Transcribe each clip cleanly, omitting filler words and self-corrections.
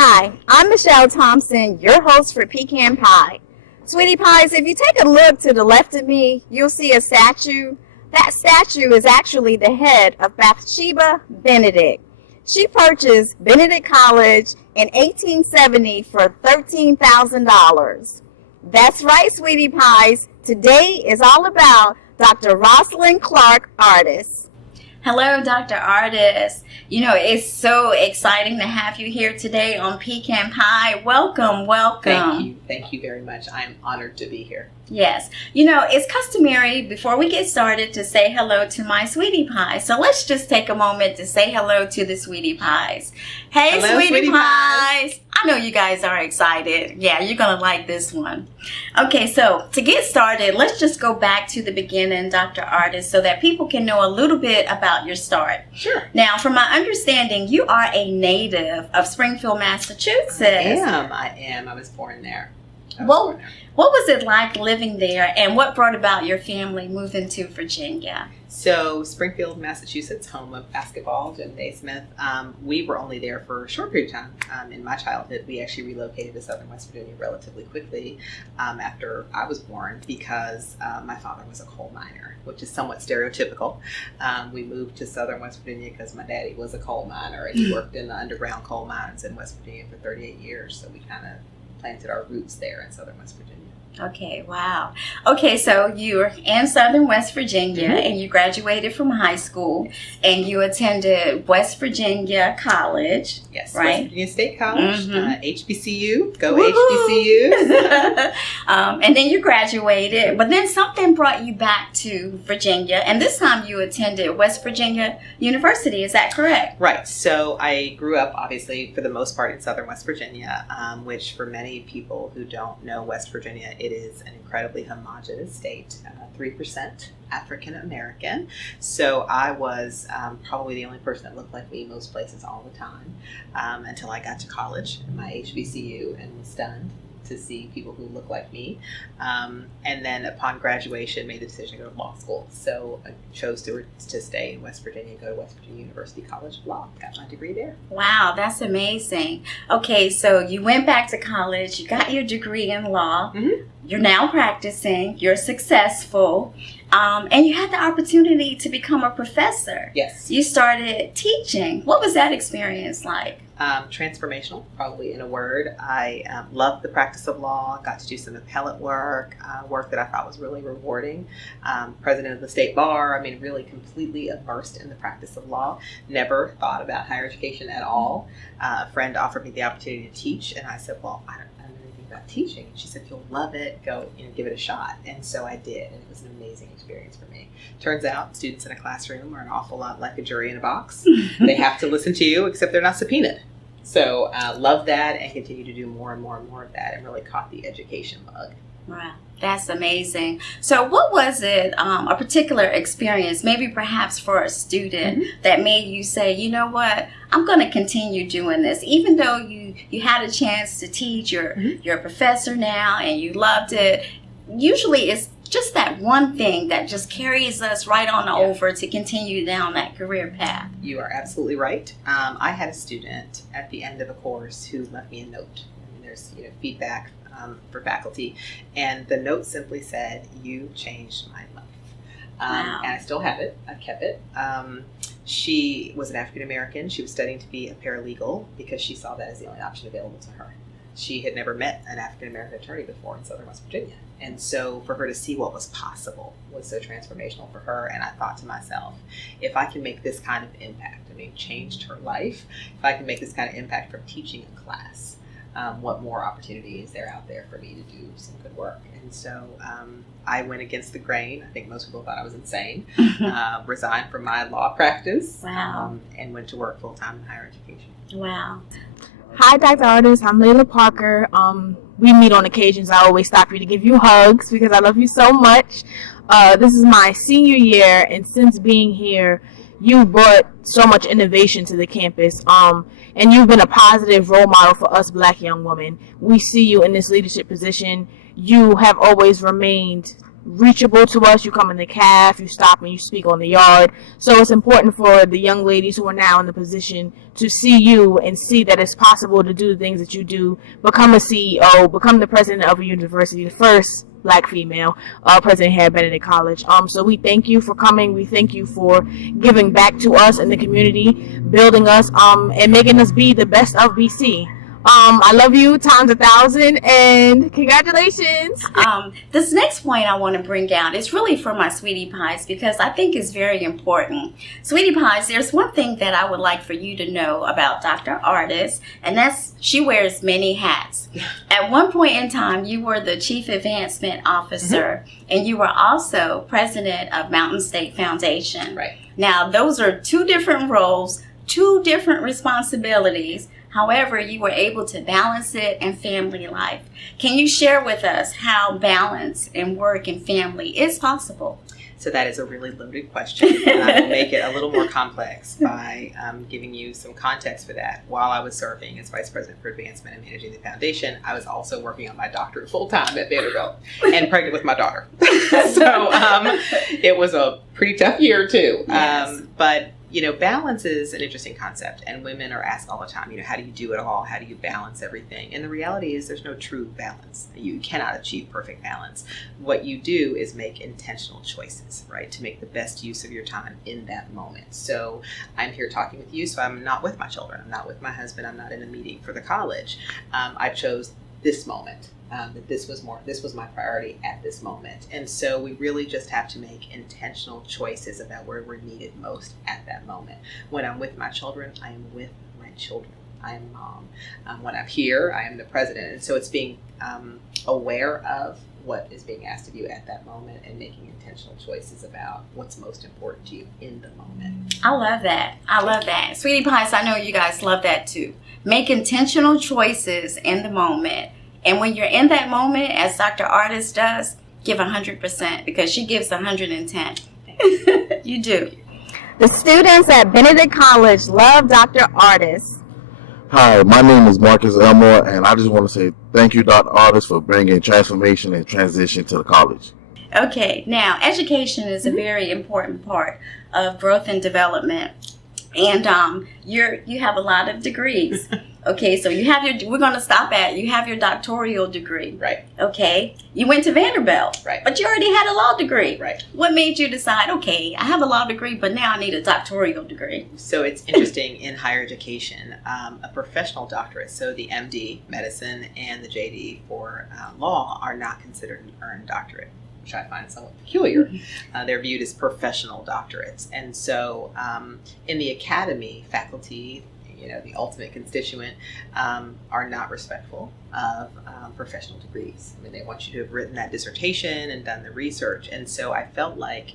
Hi, I'm Michelle Thompson, your host for Pecan Pie. Sweetie Pies, if you take a look to the left of me, you'll see a statue. That statue is actually the head of Bathsheba Benedict. She purchased Benedict College in 1870 for $13,000. That's right, Sweetie Pies. Today is all about Dr. Roslyn Clark Artis. Hello, Dr. Artis. You know, it's so exciting to have you here today on Pecan Pie. Welcome. Thank you very much. I'm honored to be here. Yes. You know, it's customary before we get started to say hello to my sweetie pies. So let's just take a moment to say hello to the sweetie pies. Hey, hello, sweetie pies. I know you guys are excited. Yeah, you're going to like this one. Okay, so to get started, let's just go back to the beginning, Dr. Artis, so that people can know a little bit about your start. Sure. Now, from my understanding, you are a native of Springfield, Massachusetts. I am. I was born there. What was it like living there, and what brought about your family moving to Virginia? So, Springfield, Massachusetts, home of basketball, Jim Naismith. We were only there for a short period of time. In my childhood, we actually relocated to southern West Virginia relatively quickly after I was born because my father was a coal miner, which is somewhat stereotypical. We moved to southern West Virginia because my daddy was a coal miner, and he worked in the underground coal mines in West Virginia for 38 years. So we kind of planted our roots there in southern West Virginia. Okay, wow. Okay, so you're in southern West Virginia, Mm-hmm. and you graduated from high school, and you attended West Virginia College. Yes, right? West Virginia State College, Mhm. HBCU, go Woo-hoo! HBCUs. And then you graduated, but then something brought you back to Virginia, and this time you attended West Virginia University. Is that correct? Right. So I grew up, obviously, for the most part in southern West Virginia, which for many people who don't know West Virginia, it is an incredibly homogenous state, 3% African American. So I was probably the only person that looked like me most places all the time until I got to college at my HBCU and was stunned to see people who look like me. And then upon graduation, made the decision to go to law school. So I chose to stay in West Virginia and go to West Virginia University College of Law. Got my degree there. Wow, that's amazing. Okay, so you went back to college, you got your degree in law, Mm-hmm. you're now practicing, you're successful, and you had the opportunity to become a professor. Yes. You started teaching. What was that experience like? Transformational, probably in a word. I loved the practice of law, got to do some appellate work, work that I thought was really rewarding. President of the state bar, really completely immersed in the practice of law. Never thought about higher education at all. A friend offered me the opportunity to teach, and I said, well, I don't know anything about teaching. And she said, you'll love it, go give it a shot. And so I did, and it was an amazing experience for me. Turns out students in a classroom are an awful lot like a jury in a box. They have to listen to you, except they're not subpoenaed. So love that and continue to do more and more and more of that, and really caught the education bug. Wow, that's amazing. So what was it, a particular experience, maybe perhaps for a student, that made you say, you know what, I'm going to continue doing this, even though you had a chance to teach, you're a professor now and you loved it. Usually it's just that one thing that just carries us right on over to continue down that career path. You are absolutely right. I had a student at the end of a course who left me a note. There's feedback for faculty, and the note simply said, "You changed my life." Wow. And I still have it. I kept it. She was an African American. She was studying to be a paralegal because she saw that as the only option available to her. She had never met an African American attorney before in southern West Virginia. And so for her to see what was possible was so transformational for her. And I thought to myself, if I can make this kind of impact, changed her life, if I can make this kind of impact from teaching a class, what more opportunity is there out there for me to do some good work? And so I went against the grain. I think most people thought I was insane. Resigned from my law practice. Wow. And went to work full-time in higher education. Wow. Hi, Dr. Artis. I'm Layla Parker. We meet on occasions. I always stop you to give you hugs because I love you so much. This is my senior year, and since being here, you brought so much innovation to the campus. And you've been a positive role model for us Black young women. We see you in this leadership position. You have always remained reachable to us. You come in the caf, you stop and you speak on the yard. So it's important for the young ladies who are now in the position to see you and see that it's possible to do the things that you do, become a CEO, become the president of a university, the first Black female president here at Benedict College. So we thank you for coming. We thank you for giving back to us in the community, building us, and making us be the best of BC. I love you times 1,000, and congratulations. This next point I want to bring out is really for my sweetie pies, because I think it's very important. Sweetie pies, there's one thing that I would like for you to know about Dr. Artis, and that's she wears many hats. At one point in time, you were the Chief Advancement Officer, and you were also President of Mountain State Foundation. Right. Now, those are two different roles, two different responsibilities. However, you were able to balance it in family life. Can you share with us how balance in work and family is possible? So that is a really loaded question, and I will make it a little more complex by giving you some context for that. While I was serving as Vice President for Advancement and managing the foundation, I was also working on my doctorate full-time at Vanderbilt and pregnant with my daughter. So it was a pretty tough year too. Yes. But you know, balance is an interesting concept, and women are asked all the time, you know, how do you do it all? How do you balance everything? And the reality is there's no true balance. You cannot achieve perfect balance. What you do is make intentional choices, right, to make the best use of your time in that moment. So I'm here talking with you, so I'm not with my children. I'm not with my husband. I'm not in a meeting for the college. I chose this moment. That this was my priority at this moment. And so we really just have to make intentional choices about where we're needed most at that moment. When I'm with my children, I am with my children. I am mom. When I'm here, I am the president. And so it's being aware of what is being asked of you at that moment and making intentional choices about what's most important to you in the moment. I love that. I love that. Sweetie Pies, I know you guys love that too. Make intentional choices in the moment. And when you're in that moment, as Dr. Artis does, give 100%, because she gives 110. You do. The students at Benedict College love Dr. Artis. Hi, my name is Marcus Elmore, and I just want to say thank you, Dr. Artis, for bringing transformation and transition to the college. Okay, now education is a very important part of growth and development. And you have a lot of degrees. Okay, so we're going to stop at, you have your doctoral degree. Right. Okay, you went to Vanderbilt. Right. But you already had a law degree. Right. What made you decide, okay, I have a law degree, but now I need a doctoral degree? So it's interesting in higher education, a professional doctorate, so the MD, medicine, and the JD for law are not considered an earned doctorate, which I find somewhat peculiar. They're viewed as professional doctorates. And so in the academy, faculty, you know, the ultimate constituent, are not respectful of professional degrees. I mean, they want you to have written that dissertation and done the research. And so I felt like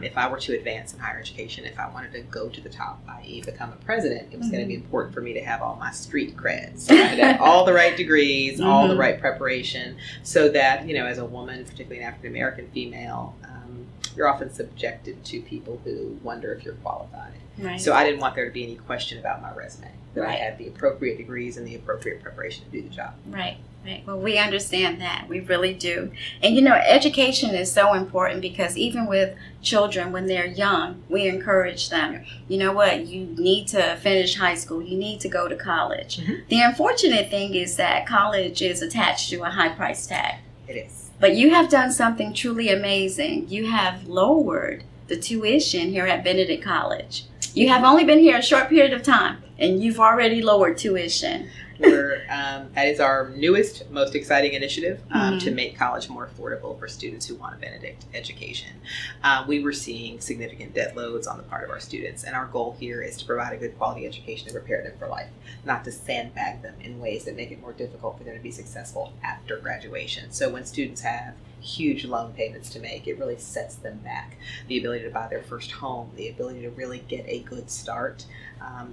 if I were to advance in higher education, if I wanted to go to the top, i.e. become a president, it was going to be important for me to have all my street creds. So I had to have all the right degrees, all the right preparation, so that, you know, as a woman, particularly an African-American female, you're often subjected to people who wonder if you're qualified. Right. So I didn't want there to be any question about my resume, that Right. I had the appropriate degrees and the appropriate preparation to do the job. Right, right. Well, we understand that. We really do. And, you know, education is so important, because even with children, when they're young, we encourage them, you know what, you need to finish high school. You need to go to college. The unfortunate thing is that college is attached to a high price tag. It is. But you have done something truly amazing. You have lowered the tuition here at Benedict College. You have only been here a short period of time, and you've already lowered tuition. That is our newest, most exciting initiative to make college more affordable for students who want a Benedict education. We were seeing significant debt loads on the part of our students, and our goal here is to provide a good quality education to prepare them for life, not to sandbag them in ways that make it more difficult for them to be successful after graduation. So when students have huge loan payments to make, it really sets them back. The ability to buy their first home, the ability to really get a good start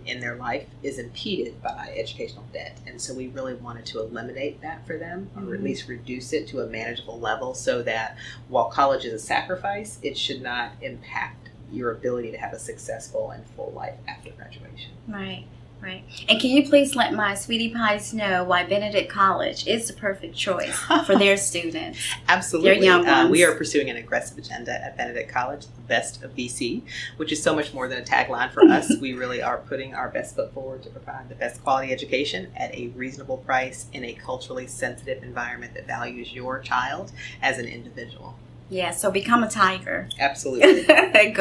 in their life is impeded by educational debt. And so we really wanted to eliminate that for them, or at least reduce it to a manageable level, so that while college is a sacrifice, it should not impact your ability to have a successful and full life after graduation. Right. Right. And can you please let my sweetie pies know why Benedict College is the perfect choice for their students? Absolutely. Their young ones. We are pursuing an aggressive agenda at Benedict College, the best of BC, which is so much more than a tagline for us. We really are putting our best foot forward to provide the best quality education at a reasonable price in a culturally sensitive environment that values your child as an individual. Yeah, so become a tiger. Absolutely. Go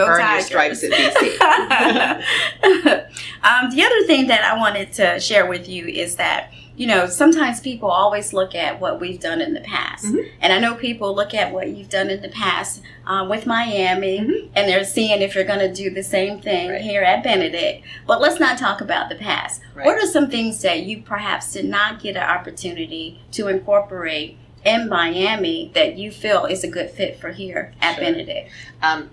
Earn Tigers. your stripes at BC. The other thing that I wanted to share with you is that, you know, sometimes people always look at what we've done in the past. Mhm. And I know people look at what you've done in the past with Miami, and they're seeing if you're going to do the same thing Right. here at Benedict. But let's not talk about the past. Right. What are some things that you perhaps did not get an opportunity to incorporate in Miami that you feel is a good fit for here at Sure. Benedict?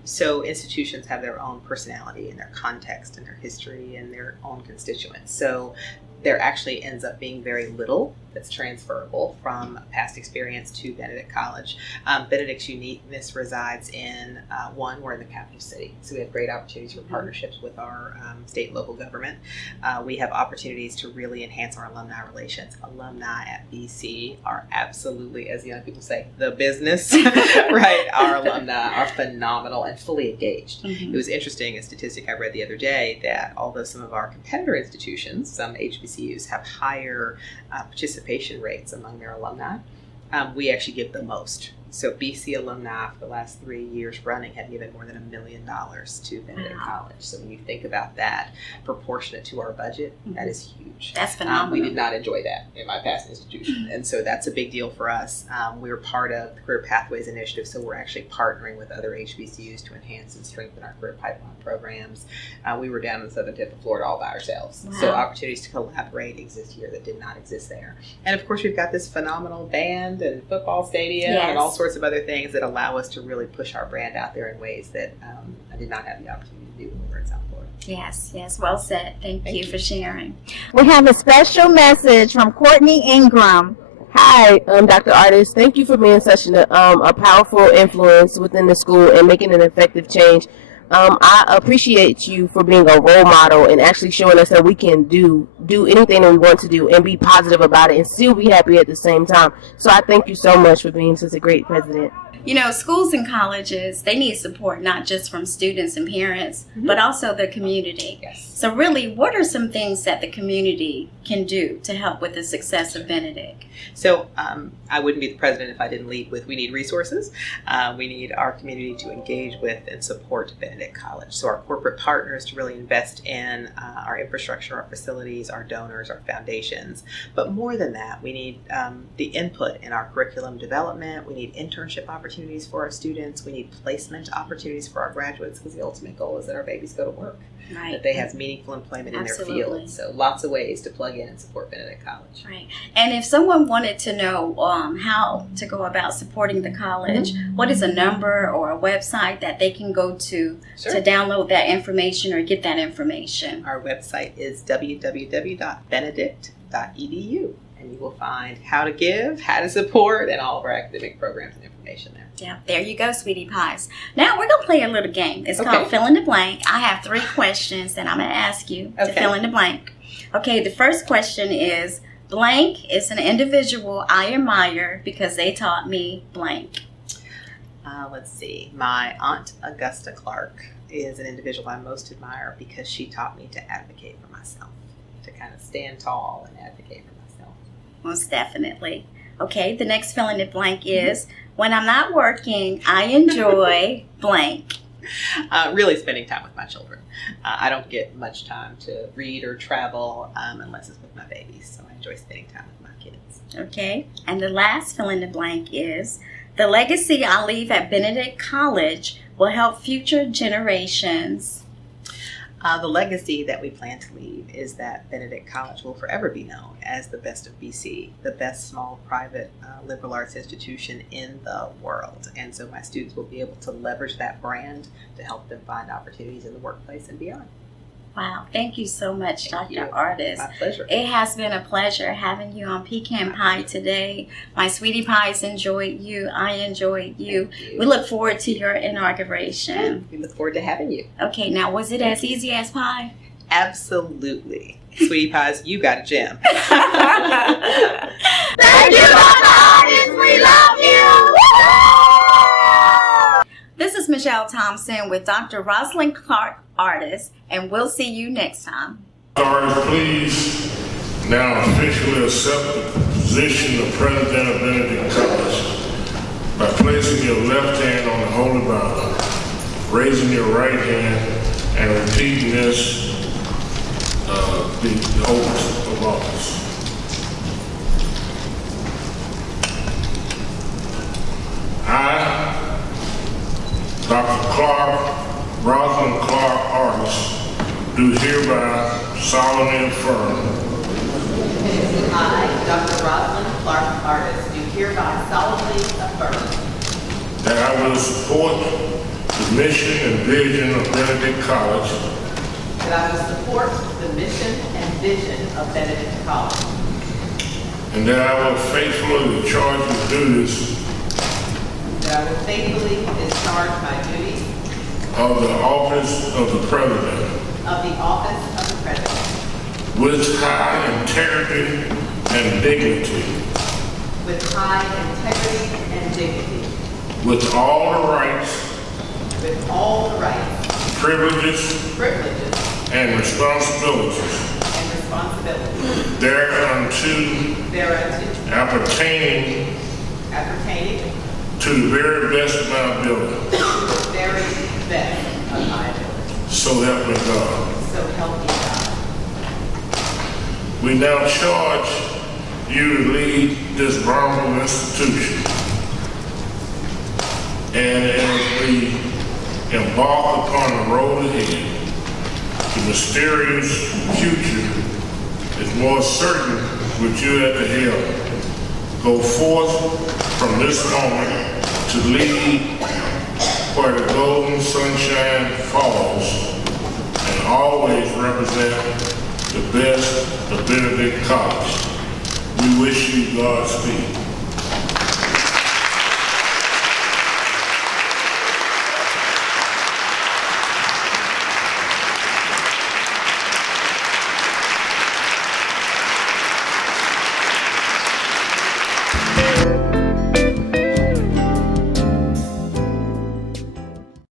So institutions have their own personality and their context and their history and their own constituents. So there actually ends up being very little that's transferable from past experience to Benedict College. Benedict's uniqueness resides in, one, we're in the capital city, so we have great opportunities for partnerships with our state and local government. We have opportunities to really enhance our alumni relations. Alumni at BC are absolutely, as young people say, the business, right? Our alumni are phenomenal and fully engaged. It was interesting, a statistic I read the other day, that although some of our competitor institutions, some HBCUs, have higher participation rates among their alumni, we actually give the most. So BC alumni for the last 3 years running have given more than $1 million to Benedict College. So when you think about that, proportionate to our budget, that is huge. That's phenomenal. We did not enjoy that in my past institution. And so that's a big deal for us. We were part of the Career Pathways Initiative, so we're actually partnering with other HBCUs to enhance and strengthen our career pipeline programs. We were down in the southern tip of Florida all by ourselves. Wow. So opportunities to collaborate exist here that did not exist there. And of course, we've got this phenomenal band and football stadium and all sorts of other things that allow us to really push our brand out there in ways that I did not have the opportunity to do when we were in South Florida. Yes, well said. Thank you for sharing. We have a special message from Courtney Ingram. Hi, Dr. Artis. Thank you for being such a powerful influence within the school and making an effective change. I appreciate you for being a role model and actually showing us that we can do anything that we want to do and be positive about it and still be happy at the same time. So I thank you so much for being such a great president. You know, schools and colleges, they need support not just from students and parents, but also the community. Yes. So really, what are some things that the community can do to help with the success of Benedict? So I wouldn't be the president if I didn't lead with, we need resources. We need our community to engage with and support Benedict College. So our corporate partners to really invest in our infrastructure, our facilities, our donors, our foundations. But more than that, we need the input in our curriculum development. We need internship opportunities for our students. We need placement opportunities for our graduates, because the ultimate goal is that our babies go to work. Right. That they have meaningful employment in their Absolutely. field. So lots of ways to plug in and support Benedict College. Right. And if someone wanted to know how to go about supporting the college, what is a number or a website that they can go to download that information or get that information? Our website is www.benedict.edu, and you will find how to give, how to support, and all of our academic programs and information there. Yeah, there you go, sweetie pies. Now we're going to play a little game. It's called Fill in the Blank. I have 3 questions that I'm going to ask you to fill in the blank. Okay, the first question is, blank is an individual I admire because they taught me blank. Let's see. My Aunt Augusta Clark is an individual I most admire because she taught me to advocate for myself, to kind of stand tall and advocate for myself. Most definitely. Okay, the next fill in the blank is, when I'm not working, I enjoy blank. Really spending time with my children. I don't get much time to read or travel unless it's with my babies, so I enjoy spending time with my kids. Okay, and the last fill in the blank is, the legacy I leave at Benedict College will help future generations. The legacy that we plan to leave is that Benedict College will forever be known as the best of BC, the best small private liberal arts institution in the world. And so my students will be able to leverage that brand to help them find opportunities in the workplace and beyond. Wow, thank you so much, Thank Dr. you. Artis. My pleasure. It has been a pleasure having you on Pecan Pie today. My sweetie pies enjoyed you. I enjoyed you. Thank you. We look forward to your inauguration. We look forward to having you. Okay, now was it as easy as pie? Absolutely. Sweetie Pies, you got a gem. Thank you, Dr. Artis. We love you. This is Michelle Thompson with Dr. Roslyn Clark Artis, and we'll see you next time. Artis, please now officially accept the position of President of Benedict College by placing your left hand on the Holy Bible, raising your right hand, and repeating this, the oath of office. I, Dr. Roslyn Clark Artis, do hereby solemnly affirm. I, Dr. Roslyn Clark Artis, do hereby solemnly affirm That I will support the mission and vision of Benedict College. that I will support the mission and vision of Benedict College, And that I will faithfully discharge the duties that I will faithfully discharge my duties of the office of the President of the office of the President with high integrity and dignity, with high integrity and dignity, with all the rights, privileges, and responsibilities thereunto appertaining to the very best of my ability. So help me God. So help me God. We now charge you to lead this honorable institution. And as we embark upon the road ahead, the mysterious future is more certain with you at the helm. Go forth from this moment to lead where the golden sunshine falls and always represent the best of Benedict College. We wish you Godspeed.